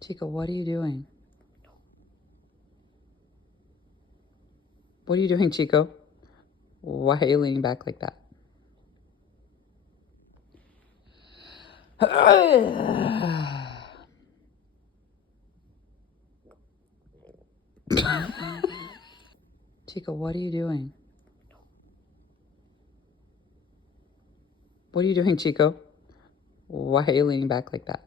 Chico, what are you doing? What are you doing, Chico? Why are you leaning back like that? Chico, what are you doing? What are you doing, Chico? Why are you leaning back like that?